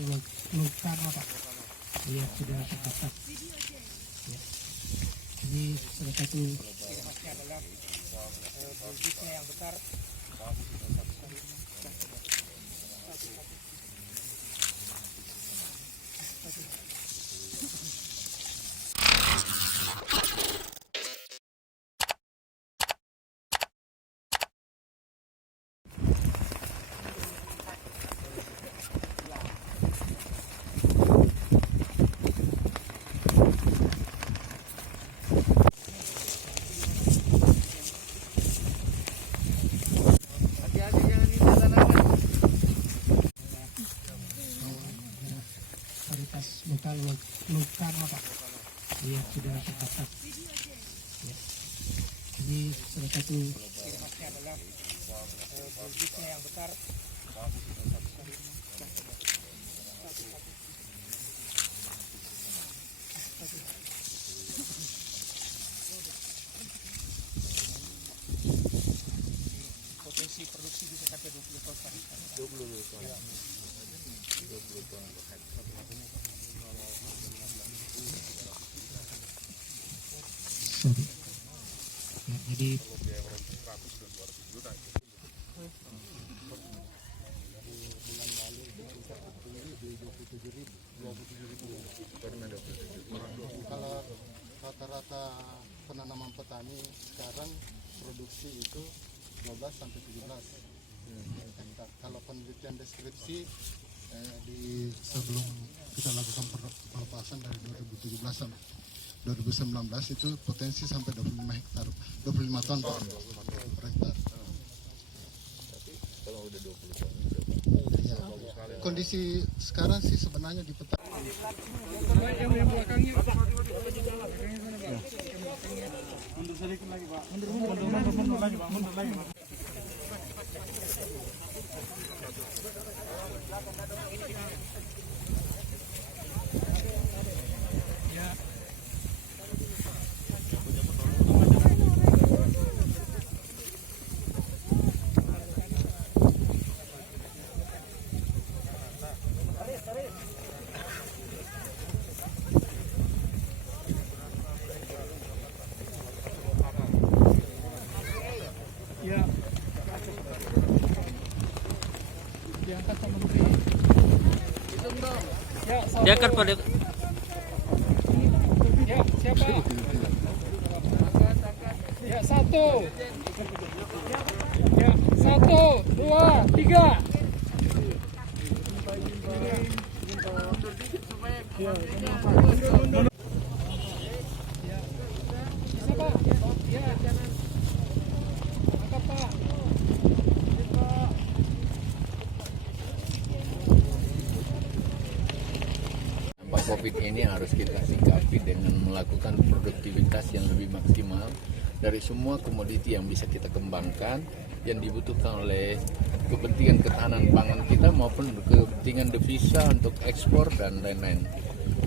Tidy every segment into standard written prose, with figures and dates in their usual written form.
lokal lokal Pak. Iya sudah tercatat. Ya. Ini salah satu yang besar. Lokal lokal Pak. Iya sudah tercatat. Ya. Ini salah satu yang besar. Potensi produksi bisa sampai 20 ton per hektar. 20 ton. Ya. 20 ton per hektar. Ya, jadi kalau rata-rata penanaman petani sekarang produksi itu 12 sampai 17 hektar. Kalau penelitian deskripsi di sebelum kita lakukan pelepasan dari 2017 sampai 2019 itu potensi sampai 25 hektar, 25 ton per hektar. Tapi kalau udah 20 ton ya. Kondisi sekarang sih sebenarnya di petani. Yang belakangnya mundur sedikit lagi Pak. Mundur lagi Pak. Mundur lagi Pak. Diangkat sama Menteri. diangkat Pak. Ya, siapa? Ya, 1. Ya, 1, 2, 3. Ya, mundur. Ya. Bisa Pak? Ya. Angkat Pak. COVID ini harus kita sikapi dengan melakukan produktivitas yang lebih maksimal dari semua komoditi yang bisa kita kembangkan yang dibutuhkan oleh kepentingan ketahanan pangan kita maupun kepentingan devisa untuk ekspor dan lain-lain.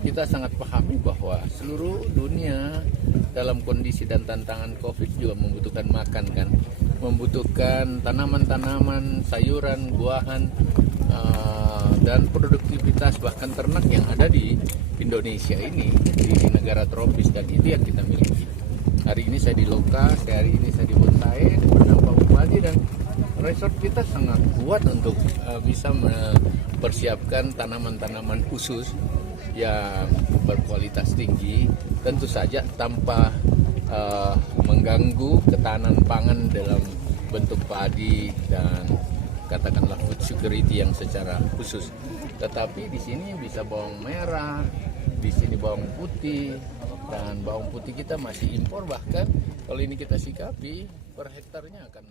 Kita sangat pahami bahwa seluruh dunia dalam kondisi dan tantangan COVID juga membutuhkan makan kan, membutuhkan tanaman-tanaman, sayuran, buahan, dan produktivitas bahkan ternak yang ada di Indonesia ini, di negara tropis, dan itu yang kita miliki. Hari ini saya di Loka, hari ini saya di Bontai, bersama Pak Bupati, dan resort kita sangat kuat untuk bisa mempersiapkan tanaman-tanaman khusus yang berkualitas tinggi, tentu saja tanpa mengganggu ketahanan pangan dalam bentuk padi dan katakanlah food security yang secara khusus. Tetapi di sini bisa bawang merah, di sini bawang putih, dan bawang putih kita masih impor, bahkan kalau ini kita sikapi per hektarnya akan